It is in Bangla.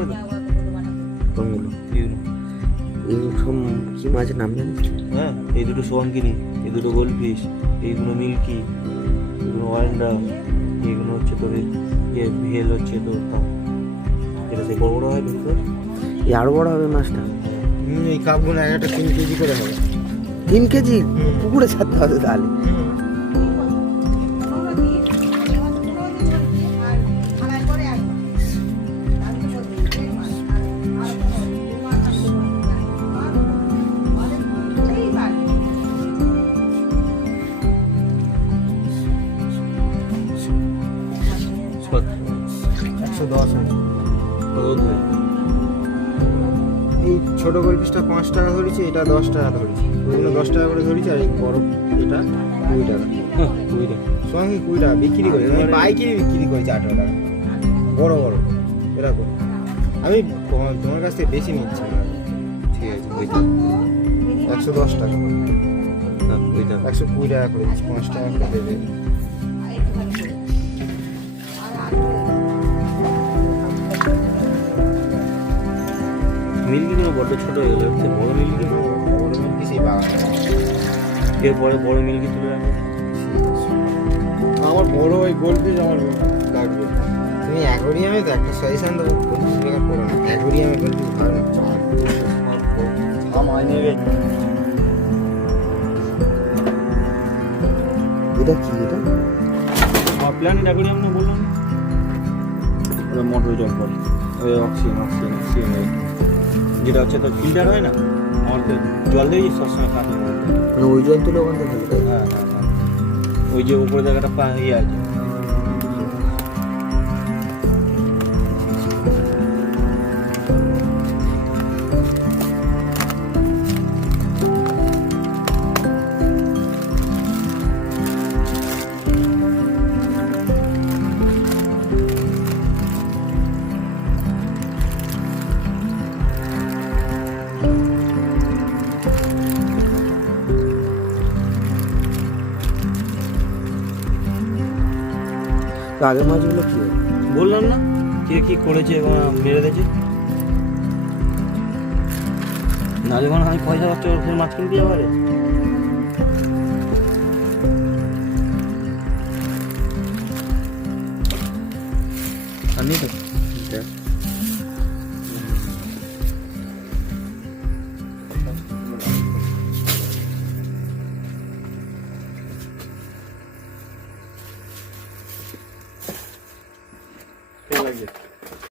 হবে তো? কোনগুলো? এইগুলো। এগুলো সব কি মাছের নাম জানিস? হ্যাঁ, এই দুটো সোয়াঙ্কিনি, এই দুটো গোল্ডফিশ, এইগুলো মিল্কি, এগুলো ওয়াইন্ডা, এইগুলো হচ্ছে তোর ভেল হচ্ছে তোর এটা সেই বড় বড় হয় দেখো। এই আরো বড় হবে মাছটা? এই কাপগুলো এক একটা 3 কেজি করে হবে। 3 কেজি? পুকুরে ছাড়তে হবে তাহলে। এই ছোট গোলপিসটা 5 টাকা ধরেছি, এটা 10 টাকা ধরেছি, ওইগুলো 10 টাকা করে ধরেছি, আর এই বড় এটা 20 টাকা। সঙ্গে 20 টাকা বিক্রি করি, আমি পাইকারি বিক্রি করেছি 18 টাকা। বড় বড় এরকম আমি তোমার কাছ থেকে বেশি নিচ্ছি না। ঠিক আছে, ওইটা 110 টাকা, ওইটা 120 টাকা করে দিচ্ছি, 5 টাকা করে দেবে। মিল্কিগুলো বড্ড ছোট হয়ে গেল, হচ্ছে বড় মিল্কি। বড় মিল্কি সেই বাগানে এরপরে বড় মিল্কি তুলে রাখো। আমার বড় ওই গোলপিস আমার লাগবে। তুমি অ্যাকোরিয়ামে তো একটা সাজেশন দেবো, গোলপিস বেকার করো না, অ্যাকোরিয়ামে গোলপিস ভালো লাগছে আমার। এটা কি? এটা প্ল্যানেট অ্যাকোরিয়াম না বললাম, ওটা মোটর জল পড়ে, ওই অক্সিজেন যেটা হচ্ছে তোর ফিল্টার হয় না, আমার তো জল দিয়ে সবসময় কাটে। মানে ওই জল তুলে ওখান থেকে ফেলে? হ্যাঁ, ওই যে উপরে জায়গাটা ইয়ে আছে। তো আগের মাছগুলো কি হবে? বললাম না কে কি করেছে এবং মেরে দিয়েছে, না যখন আমি পয়সা পাচ্ছি ওর মাছ কিনতে যাবো। আর নেই তো।